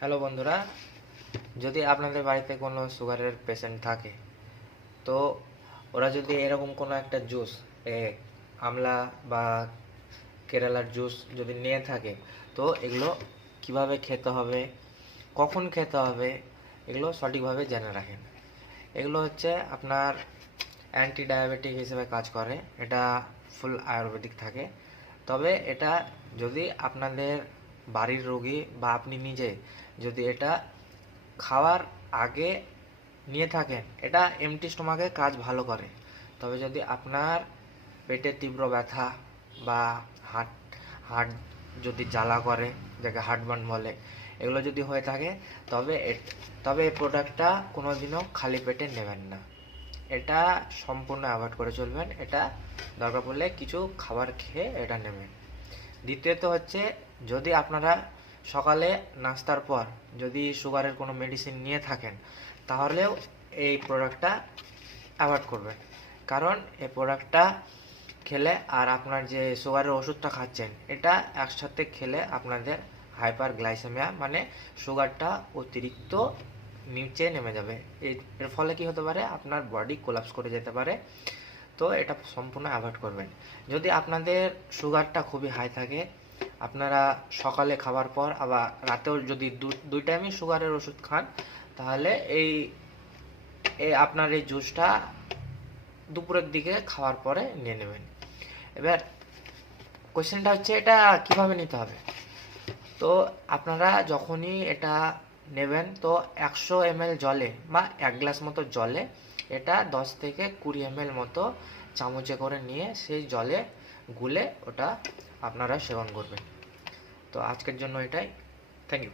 Hello বন্ধুরা, যদি আপনাদের বাড়িতে কোনো সুগারের পেশেন্ট থাকে, তো ওরা যদি এরকম কোনো একটা জুস, আমলা বা কেরালার জুস যদি নিয়ে থাকে, তো এগুলো কিভাবে খেতে হবে, কখন খেতে হবে, এগুলো সঠিকভাবে জেনে রাখেন। এগুলো হচ্ছে আপনার অ্যান্টি ডায়াবেটিক হিসেবে কাজ করে। এটা ফুল আয়ুর্বেদিক থাকে। তবে এটা যদি আপনাদের বাড়ির রোগী বা আপনি নিজে যদি এটা খাওয়ার আগে নিয়ে থাকেন, এটা এমটি স্টোমাকে কাজ ভালো করে। তবে যদি আপনার পেটে তীব্র ব্যথা বা হার্ট হার্ট যদি জ্বালা করে, যাকে হার্টবার্ন বলে, এগুলো যদি হয়ে থাকে, তবে তবে এই প্রোডাক্টটা কোনোদিনও খালি পেটে নেবেন না। এটা সম্পূর্ণ অ্যাভয়েড করে চলবেন। এটা দরকার পড়লে কিছু খাবার খেয়ে এটা নেবেন। দ্বিতীয়ত হচ্ছে, যদি আপনারা সকালে নাস্তার পর যদি সুগারের কোনো মেডিসিন নিয়ে থাকেন, তাহলেও এই প্রোডাক্টটা অ্যাভয়েড করবেন। কারণ এই প্রোডাক্টটা খেলে আর আপনার যে সুগারের ওষুধটা খাচ্ছেন, এটা একসাথে খেলে আপনাদের হাইপার গ্লাইসেমিয়া মানে সুগারটা অতিরিক্ত নিচে নেমে যাবে। এর ফলে কি হতে পারে, আপনার বডি কোলাপস করে যেতে পারে। তো এটা সম্পূর্ণ অ্যাভয়েড করবেন। যদি আপনাদের সুগারটা খুবই হাই থাকে, আপনারা সকালে খাবার পর আবার রাতেও যদি দুই টাইমই সুগারের ওষুধ খান, তাহলে এই আপনার এই জুসটা দুপুরের দিকে খাওয়ার পরে নিয়ে নেবেন। এবার কোশ্চেনটা হচ্ছে, এটা কিভাবে নিতে হবে। তো আপনারা যখনই এটা নেবেন, তো 100 ml জলে বা 1 গ্লাস মতো জলে এটা 10 থেকে 20 ml মতো চামচে করে নিয়ে সেই জলে গুলে ওটা আপনারা সেবন করবেন। তো আজকের জন্য এটাই। Thank you.